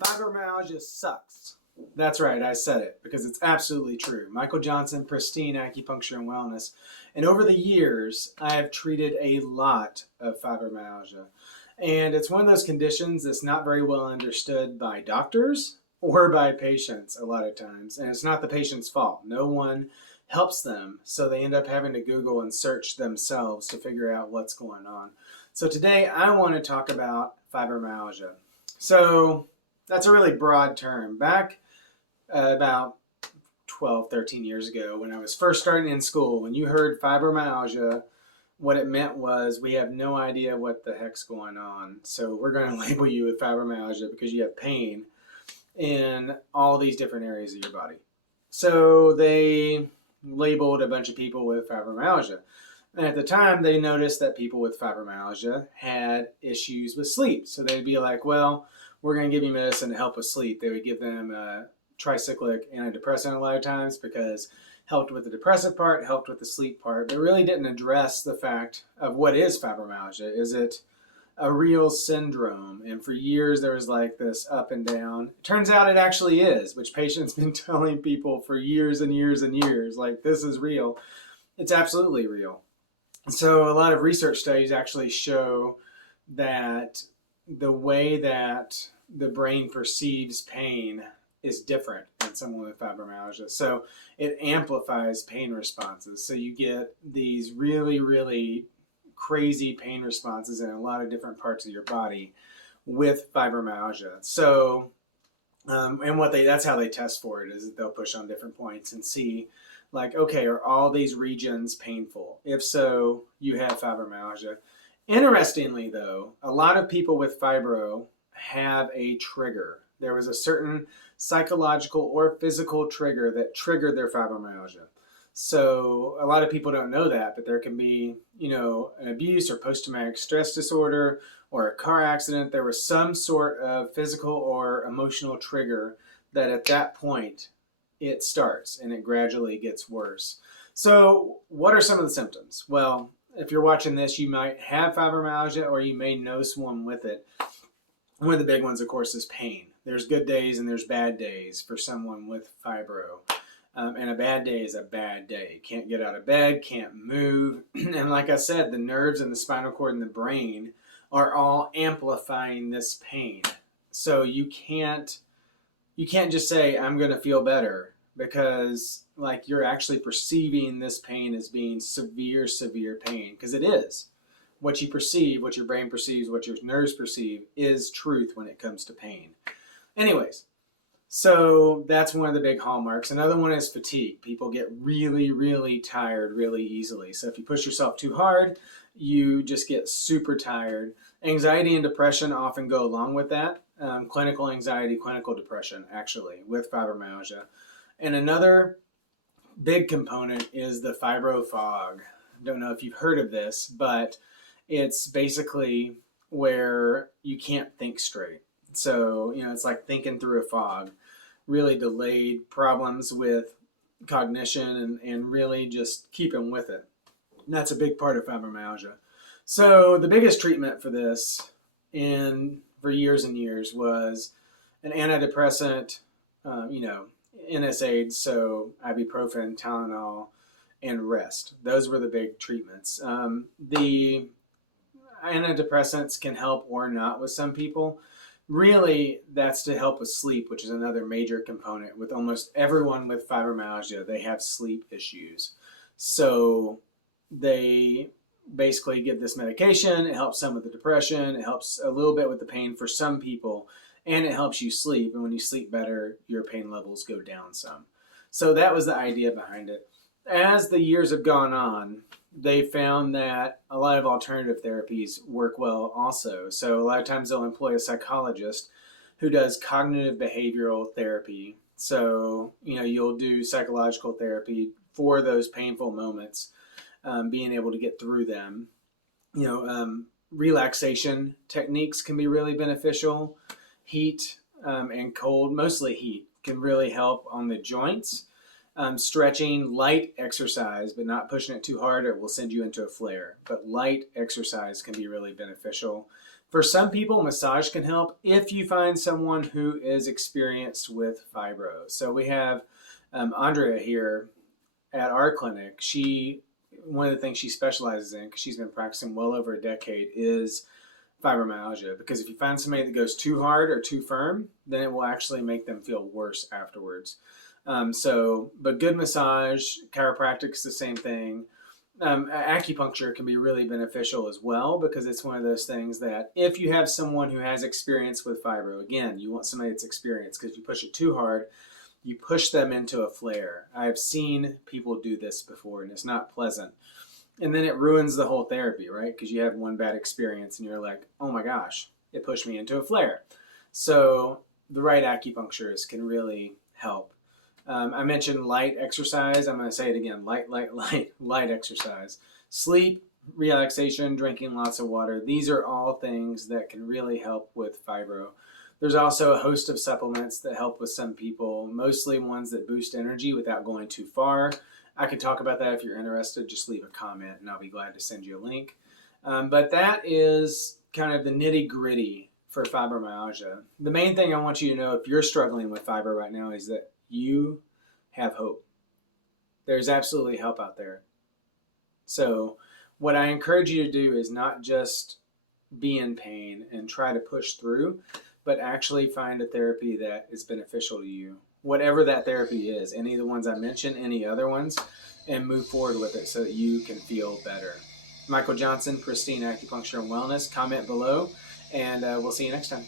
Fibromyalgia sucks. That's right, I said it because it's absolutely true. Michael Johnson, Pristine Acupuncture and Wellness. And over the years, I have treated a lot of fibromyalgia. And it's one of those conditions that's not very well understood by doctors or by patients a lot of times. And it's not the patient's fault. No one helps them, so they end up having to Google and search themselves to figure out what's going on. So today I want to talk about fibromyalgia. So that's a really broad term. Back about 12, 13 years ago, when I was first starting in school, when you heard fibromyalgia, what it meant was we have no idea what the heck's going on. So we're going to label you with fibromyalgia because you have pain in all these different areas of your body. So they labeled a bunch of people with fibromyalgia. And at the time, they noticed that people with fibromyalgia had issues with sleep. So they'd be like, well, we're going to give you medicine to help with sleep. They would give them a tricyclic antidepressant a lot of times because it helped with the depressive part, helped with the sleep part, but really didn't address the fact of what is fibromyalgia. Is it a real syndrome? And for years, there was like this up and down. It turns out it actually is, which patients been telling people for years and years and years, like this is real. It's absolutely real. So a lot of research studies actually show that the way that the brain perceives pain is different in someone with fibromyalgia. So it amplifies pain responses. So you get these really, really crazy pain responses in a lot of different parts of your body with fibromyalgia. So, and that's how they test for it, is that they'll push on different points and see, like, okay, are all these regions painful? If so, you have fibromyalgia. Interestingly, though, a lot of people with fibro have a trigger. There was a certain psychological or physical trigger that triggered their fibromyalgia. So a lot of people don't know that, but there can be, an abuse or post-traumatic stress disorder or a car accident. There was some sort of physical or emotional trigger that at that point it starts and it gradually gets worse. So what are some of the symptoms? Well, if you're watching this, you might have fibromyalgia or you may know someone with it. One of the big ones, of course, is pain. There's good days and there's bad days for someone with fibro. And a bad day is a bad day. Can't get out of bed, can't move. And like I said, the nerves and the spinal cord and the brain are all amplifying this pain. So you can't just say, I'm going to feel better, because like you're actually perceiving this pain as being severe, severe pain, because it is. What you perceive, what your brain perceives, what your nerves perceive is truth when it comes to pain. Anyways, so that's one of the big hallmarks. Another one is fatigue. People get really, really tired really easily. So if you push yourself too hard, you just get super tired. Anxiety and depression often go along with that. Clinical anxiety, clinical depression, actually, with fibromyalgia. And another big component is the fibro fog. Don't know if you've heard of this, but it's basically where you can't think straight. So, it's like thinking through a fog. Really delayed problems with cognition and really just keeping with it. And that's a big part of fibromyalgia. So the biggest treatment for this for years and years was an antidepressant, NSAIDs, so ibuprofen, Tylenol, and rest. Those were the big treatments. The antidepressants can help or not with some people. Really, that's to help with sleep, which is another major component. With almost everyone with fibromyalgia, they have sleep issues. So they basically give this medication. It helps some with the depression. It helps a little bit with the pain for some people, and it helps you sleep. And when you sleep better, your pain levels go down some. So that was the idea behind it. As the years have gone on, they found that a lot of alternative therapies work well also. So a lot of times they'll employ a psychologist who does cognitive behavioral therapy. So, you'll do psychological therapy for those painful moments, being able to get through them. Relaxation techniques can be really beneficial. Heat and cold, mostly heat, can really help on the joints. Stretching, light exercise, but not pushing it too hard, it will send you into a flare. But light exercise can be really beneficial. For some people, massage can help if you find someone who is experienced with fibro. So we have Andrea here at our clinic. One of the things she specializes in, because she's been practicing well over a decade, is fibromyalgia. Because if you find somebody that goes too hard or too firm, then it will actually make them feel worse afterwards. But good massage, chiropractic is the same thing. Acupuncture can be really beneficial as well, because it's one of those things that if you have someone who has experience with fibro, again, you want somebody that's experienced, because if you push it too hard, you push them into a flare. I've seen people do this before, and it's not pleasant. And then it ruins the whole therapy, right? Because you have one bad experience and you're like, oh my gosh, it pushed me into a flare. So the right acupuncturist can really help. I mentioned light exercise. I'm going to say it again, light exercise. Sleep, relaxation, drinking lots of water. These are all things that can really help with fibro. There's also a host of supplements that help with some people, mostly ones that boost energy without going too far. I can talk about that if you're interested. Just leave a comment and I'll be glad to send you a link. But that is kind of the nitty gritty for fibromyalgia. The main thing I want you to know if you're struggling with fibro right now is that you have hope. There's absolutely help out there. So what I encourage you to do is not just be in pain and try to push through, but actually find a therapy that is beneficial to you. Whatever that therapy is, any of the ones I mentioned, any other ones, and move forward with it so that you can feel better. Michael Johnson, Pristine Acupuncture and Wellness. Comment below, and we'll see you next time.